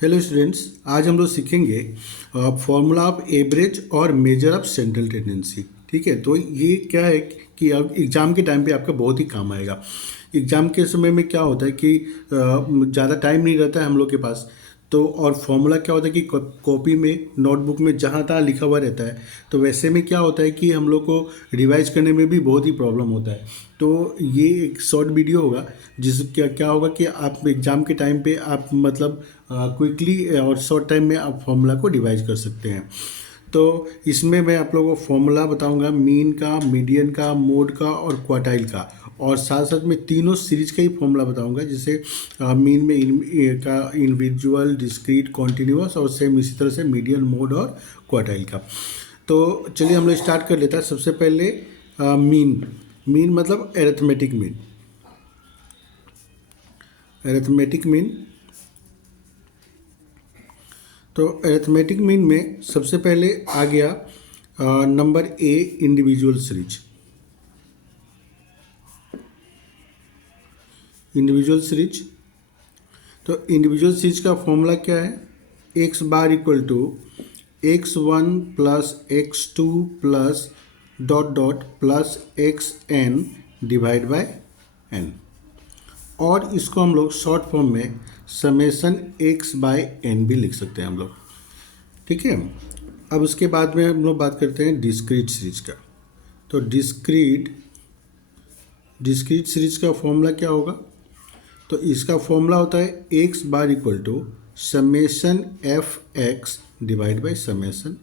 Hello students, आज हम लोग सीखेंगे फॉर्मूला ऑफ एवरेज और मेजर ऑफ सेंट्रल टेंडेंसी। ठीक है, तो ये क्या है कि अब एग्ज़ाम के टाइम पे आपका बहुत ही काम आएगा। एग्ज़ाम के समय में क्या होता है कि ज़्यादा टाइम नहीं रहता है हम लोग के पास। तो और फॉर्मूला क्या होता है कि कॉपी में नोटबुक में जहाँ तहाँ लिखा हुआ रहता है। तो वैसे में क्या होता है कि हम लोग को रिवाइज करने में भी बहुत ही प्रॉब्लम होता है। तो ये एक शॉर्ट वीडियो होगा जिस क्या क्या होगा कि आप एग्ज़ाम के टाइम पे आप मतलब क्विकली और शॉर्ट टाइम में आप फॉर्मूला को डिवाइड कर सकते हैं। तो इसमें मैं आप लोगों को फॉर्मूला बताऊंगा मीन का, मीडियन का, मोड का और क्वार्टाइल का, और साथ साथ में तीनों सीरीज का ही फॉर्मूला बताऊंगा, जैसे मीन में का इंडिविजुअल, डिस्क्रीट, कॉन्टिन्यूअस, और सेम इसी तरह से मीडियन, मोड और क्वार्टाइल का। तो चलिए हम लोग स्टार्ट कर लेते हैं। सबसे पहले मीन। मीन मतलब एरिथमेटिक मीन। एरिथमेटिक मीन, तो एरिथमेटिक मीन में सबसे पहले आ गया number A, individual series. Individual series, तो इंडिविजुअल सीरीज का फॉर्मूला क्या है? X bar equal to x1 plus x2 plus dot dot plus xn divide by n, और इसको हम लोग शॉर्ट फॉर्म में समेसन x बाय n भी लिख सकते हैं हम लोग। ठीक है, अब उसके बाद में हम लोग बात करते हैं डिस्क्रीट सीरीज का। तो डिस्क्रीट सीरीज का फॉर्मूला क्या होगा? तो इसका फॉर्मूला होता है x bar equal to summation f x divide by summation.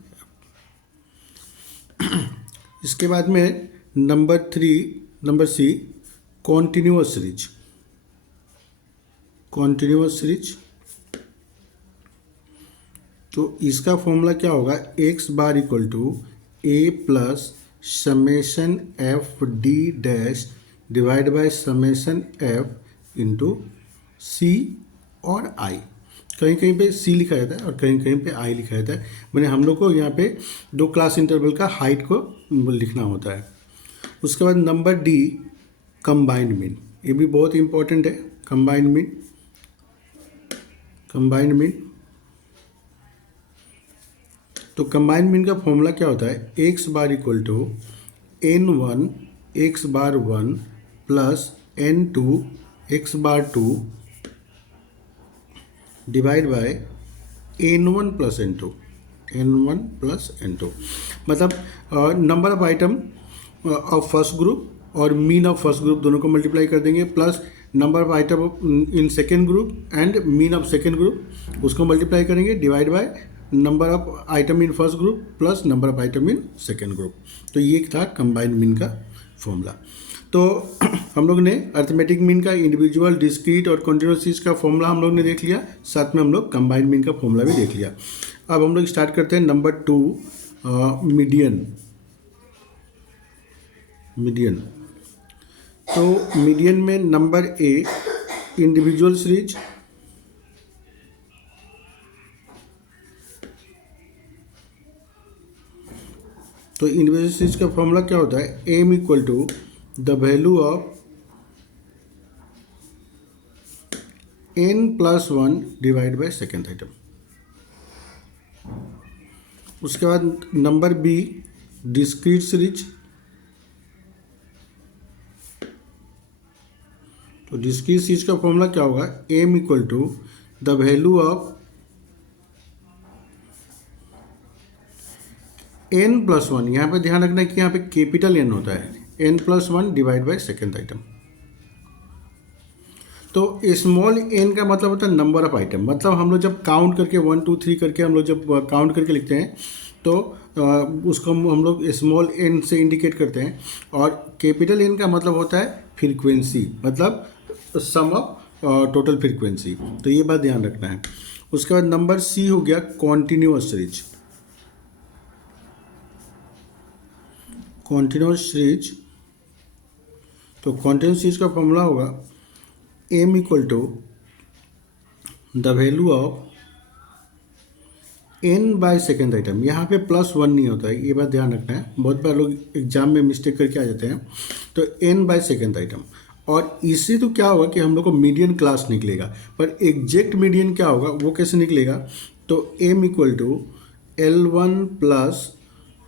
इसके बाद में number c, continuous series. Continuous series, तो इसका फॉर्मूला क्या होगा? X bar equal to a plus summation f d dash divide by summation f into c और i. कहीं कहीं पे सी लिखा जाता है और कहीं कहीं पे आई लिखा जाता है। मैंने हम लोग को यहाँ पे 2 क्लास इंटरवल का हाइट को लिखना होता है। उसके बाद नंबर डी, कंबाइंड मीन। ये भी बहुत इंपॉर्टेंट है। कंबाइंड मीन, तो कंबाइंड मीन का फॉर्मूला क्या होता है? X bar equal to n1 X bar 1 plus n2 X bar 2 divide by n1 plus n2, n1 plus n2। मतलब number of item of first group और mean of first group दोनों को multiply कर देंगे, plus number of item in second group and mean of second group उसको multiply करेंगे, divide by number of item in first group plus number of item in second group. तो ये था combined mean का formula. तो हम लोग ने अर्थमेटिक मीन का, इंडिविजुअल, डिस्क्रीट और कॉन्टिन्यूअस सीरीज का फॉर्मूला हम लोग ने देख लिया, साथ में हम लोग कंबाइंड मीन का फॉर्मूला भी देख लिया। अब हम लोग स्टार्ट करते हैं नंबर 2, मीडियन। तो मीडियन में नंबर ए, इंडिविजुअल सीरीज। तो इंडिविजुअल सीरीज का फॉर्मूला क्या होता है? M equal to the value of n+1 divide by second item. उसके बाद नंबर बी, डिस्क्रीट सीरीज। तो डिस्क्रीट सीरीज का फॉर्मूला क्या होगा? M equal to the value of n+1। यहाँ पे ध्यान रखना है कि यहाँ पे कैपिटल N होता है, n+1 divide by second item. तो स्मॉल n का मतलब होता है नंबर ऑफ आइटम। मतलब हम लोग जब काउंट करके 1 2 3 करके हम लोग जब काउंट करके लिखते हैं तो उसको हम लोग स्मॉल n से इंडिकेट करते हैं, और कैपिटल N का मतलब होता है फ्रीक्वेंसी, मतलब सम ऑफ टोटल फ्रीक्वेंसी। तो ये बात ध्यान रखना है। उसके बाद नंबर सी हो गया कॉन्टिन्यूअस सीरीज। कॉन्टिन्यूअस सीरीज, तो कॉन्टिन्यूअस सीरीज का फॉर्मूला होगा M equal to the value of n by second item. यहाँ पे +1 नहीं होता है, ये बात ध्यान रखना है। बहुत बार लोग एग्जाम में मिस्टेक करके आ जाते हैं। तो n बाय सेकेंड आइटम, और इससे तो क्या होगा कि हम लोग को मीडियन क्लास निकलेगा, पर एग्जैक्ट मीडियन क्या होगा वो कैसे निकलेगा? तो m equal to L1 plus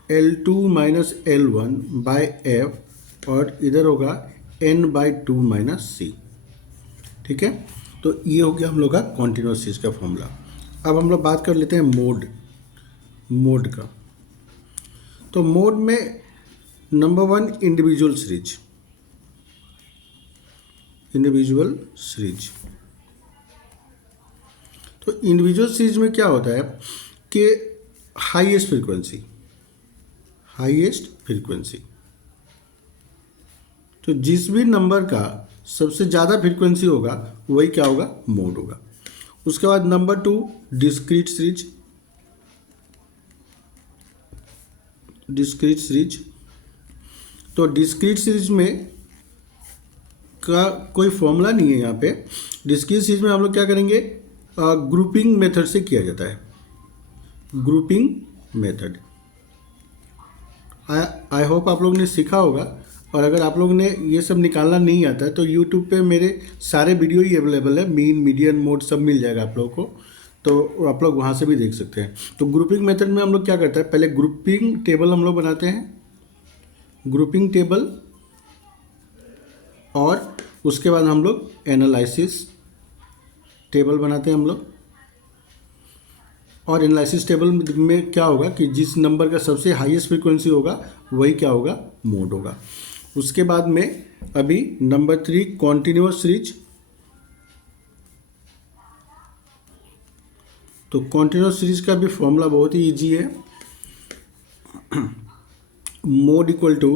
L2 minus L1 by F, और इधर होगा n by two minus C. ठीक है, तो ये हो गया हम लोग का कॉन्टिन्यूस सीरीज का फॉर्मूला। अब हम लोग बात कर लेते हैं मोड का। तो मोड में नंबर वन इंडिविजुअल सीरीज। तो इंडिविजुअल सीरीज में क्या होता है कि हाईएस्ट फ्रीक्वेंसी, तो जिस भी नंबर का सबसे ज़्यादा फ्रीक्वेंसी होगा वही क्या होगा? मोड होगा। उसके बाद नंबर टू डिस्क्रीट सीरीज। तो डिस्क्रीट सीरीज में का कोई फॉर्मूला नहीं है यहाँ पे। डिस्क्रीट सीरीज में हम लोग क्या करेंगे? ग्रुपिंग मेथड से किया जाता है, ग्रुपिंग मेथड। आई होप आप लोग ने सीखा होगा। और अगर आप लोग ने ये सब निकालना नहीं आता है तो यूट्यूब पे मेरे सारे वीडियो ही अवेलेबल है, मीन मीडियन मोड सब मिल जाएगा आप लोगों को, तो आप लोग वहाँ से भी देख सकते हैं। तो ग्रुपिंग मेथड में हम लोग क्या करते हैं, पहले ग्रुपिंग टेबल हम लोग बनाते हैं, ग्रुपिंग टेबल, और उसके बाद हम लोग एनालिसिस टेबल बनाते हैं हम लोग। और एनालिसिस टेबल में क्या होगा कि जिस नंबर का सबसे हाईएस्ट फ्रीक्वेंसी होगा वही क्या होगा? मोड होगा। उसके बाद में अभी नंबर थ्री कॉन्टिन्यूअस सीरीज। तो कॉन्टिन्यूअस सीरीज का भी फॉर्मूला बहुत ही इजी है। Mode equal to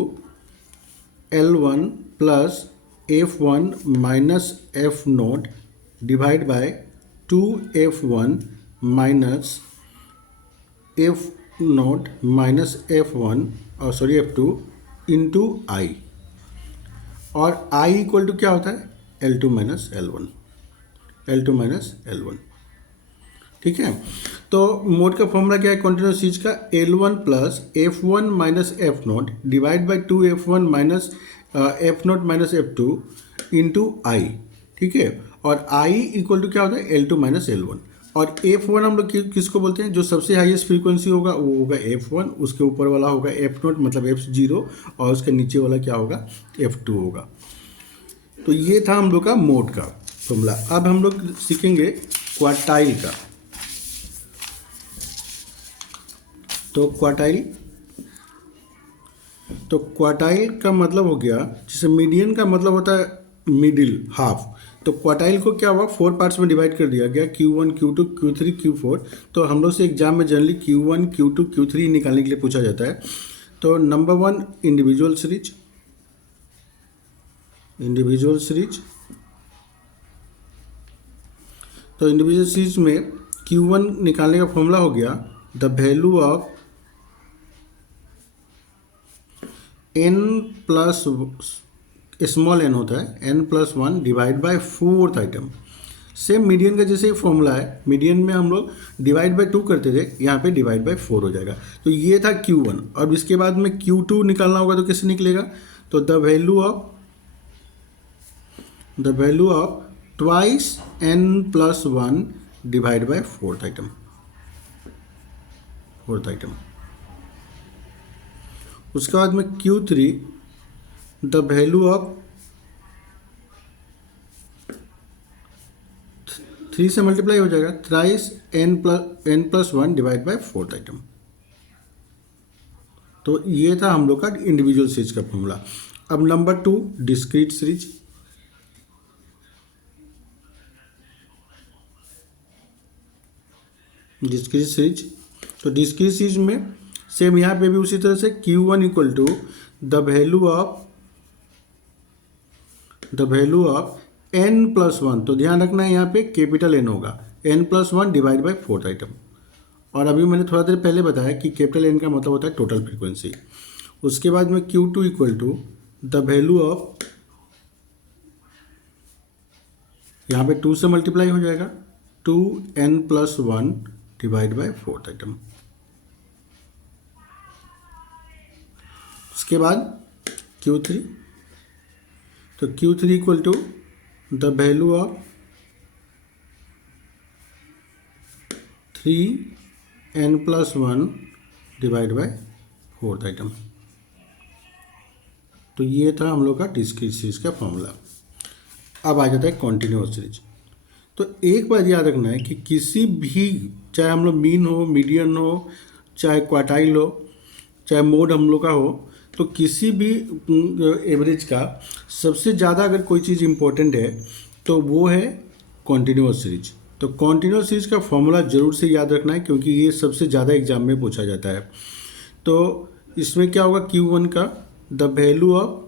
L1 plus F1 minus F naught divide by 2F1 minus F naught minus F1 और सॉरी F2 इंटू आई, और I इक्वल टू क्या होता है? L2 minus L1। ठीक है, तो मोड का फॉर्मूला क्या है कॉन्टिन्यूअस सीरीज का? L1 plus F1 minus F naught divide by 2F1 minus F naught minus F2 into i. ठीक है, और I इक्वल टू क्या होता है? L2 minus L1। और F1 हम लोग किसको बोलते हैं? जो सबसे हाईएस्ट फ्रीक्वेंसी होगा वो होगा F1, उसके ऊपर वाला होगा एफ नोट मतलब F0, और उसके नीचे वाला क्या होगा? F2 होगा। तो ये था हम लोग का मोड का फॉर्मूला। अब हम लोग सीखेंगे क्वार्टाइल का। तो क्वार्टाइल का मतलब हो गया, जैसे मीडियन का मतलब होता है मिडिल, हाफ। तो क्वार्टाइल को क्या हुआ? 4 पार्ट्स में डिवाइड कर दिया गया, Q1 Q2 Q3 Q4। तो हम लोग से एग्जाम में जनरली Q1 Q2 Q3 निकालने के लिए पूछा जाता है। तो नंबर वन इंडिविजुअल सीरीज। तो इंडिविजुअल सीरीज में Q1 निकालने का फॉर्मूला हो गया the value of n plus small n होता है n+1 divide bye 4th item. Same median का जैसे ही फॉर्मूला है, मीडियन में हम लोग डिवाइड बाय 2 करते थे, यहाँ पे डिवाइड बाय 4 हो जाएगा। तो ये था Q1। अब इसके बाद में Q2 निकालना होगा तो कैसे निकलेगा? तो the value of twice n+1 divide bye 4th item. उसके बाद में Q3 द वैल्यू ऑफ 3 से मल्टीप्लाई हो जाएगा, thrice n+1 divide bye 4th item. तो ये था हम लोग का इंडिविजुअल सीरीज का फॉर्मूला। अब नंबर 2 डिस्क्रीट सीरीज। तो डिस्क्रीट सीरीज में सेम यहाँ पे भी उसी तरह से Q1 equal to the value of n+1। तो ध्यान रखना है यहाँ पे कैपिटल N होगा, n+1 divide bye 4th item. और अभी मैंने थोड़ा देर पहले बताया कि कैपिटल N का मतलब होता है टोटल फ्रीक्वेंसी। उसके बाद में Q2 equal to the value of, यहाँ पे 2 से मल्टीप्लाई हो जाएगा, 2n+1 divide by 4th item. उसके बाद Q3। तो Q3 equal to the value of 3n+1 divide by fourth item. तो ये था हम लोग का डिस्क्रीट सीरीज का फॉर्मूला। अब आ जाता है कॉन्टिन्यूअस सीरीज। तो एक बात याद रखना है कि किसी भी, चाहे हम लोग मीन हो, मीडियन हो, चाहे क्वार्टाइल हो, चाहे मोड हम लोग का हो, तो किसी भी एवरेज का सबसे ज़्यादा अगर कोई चीज़ इम्पोर्टेंट है तो वो है कॉन्टिन्यूअस सीरीज। तो कॉन्टिन्यूअस सीरीज का फॉर्मूला जरूर से याद रखना है, क्योंकि ये सबसे ज़्यादा एग्जाम में पूछा जाता है। तो इसमें क्या होगा, Q1 का the value of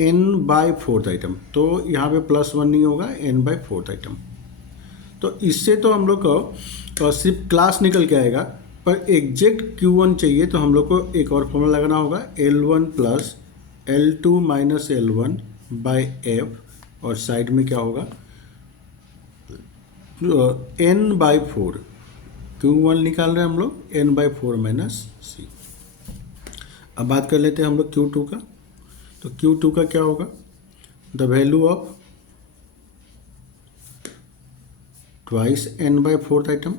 n/4 item. तो यहाँ पे +1 नहीं होगा, n/4 आइटम। तो इससे तो हम लोग को सिर्फ क्लास निकल के आएगा, पर एग्जैक्ट Q1 चाहिए तो हम लोग को एक और फॉर्मूला लगाना होगा, L1 + L2 - L1/f, और साइड में क्या होगा, n/4। Q1 निकाल रहे हैं हम लोग, n/4 - c। अब बात कर लेते हैं हम लोग Q2 का। तो Q2 का क्या होगा, the value of twice n/4 item,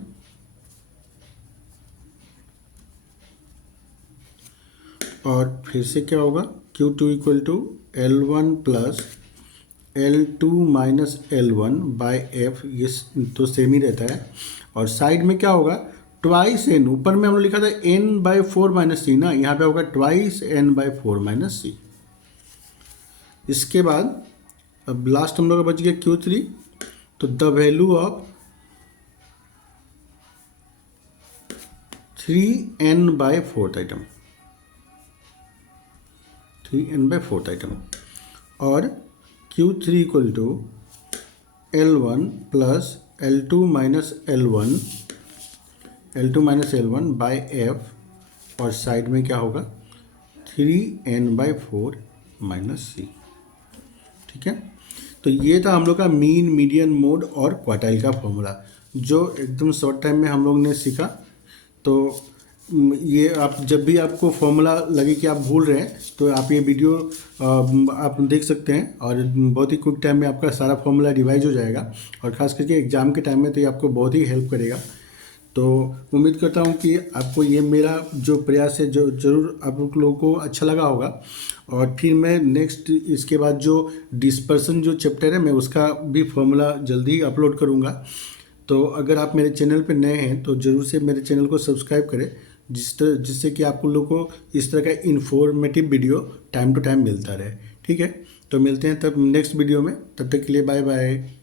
और फिर से क्या होगा, Q2 equal to L1 + L2 - L1/f। ये तो सेम ही रहता है। और साइड में क्या होगा, ट्वाइस n। ऊपर में हम लोग लिखा था n/4 - c ना, यहाँ पे होगा ट्वाइस n/4 - c। इसके बाद अब लास्ट हम लोग का बच गया Q3। तो the value of 3n/4 item, 3n/4 item, और Q3 equal to L1 + L2 - L1/f, और साइड में क्या होगा, 3n/4 - c। ठीक है। तो ये था हम लोग का मीन, मीडियन, मोड और क्वार्टाइल का फॉर्मूला, जो एकदम शॉर्ट टाइम में हम लोग ने सीखा। तो ये आप जब भी आपको फॉर्मूला लगे कि आप भूल रहे हैं, तो आप ये वीडियो आप देख सकते हैं, और बहुत ही क्विक टाइम में आपका सारा फॉर्मूला रिवाइज हो जाएगा, और ख़ास करके एग्ज़ाम के टाइम में तो ये आपको बहुत ही हेल्प करेगा। तो उम्मीद करता हूँ कि आपको ये मेरा जो प्रयास है जो ज़रूर आप लोगों को अच्छा लगा होगा। और फिर मैं नेक्स्ट इसके बाद जो डिस्पर्सन जो चैप्टर है, मैं उसका भी फॉर्मूला जल्दी ही अपलोड करूँगा। तो अगर आप मेरे चैनल पर नए हैं तो ज़रूर से मेरे चैनल को सब्सक्राइब करें, जिससे कि आप लोगों को इस तरह का informative video time to time मिलता रहे। ठीक है, तो मिलते हैं तब नेक्स्ट वीडियो में, तब तक के लिए बाय बाय।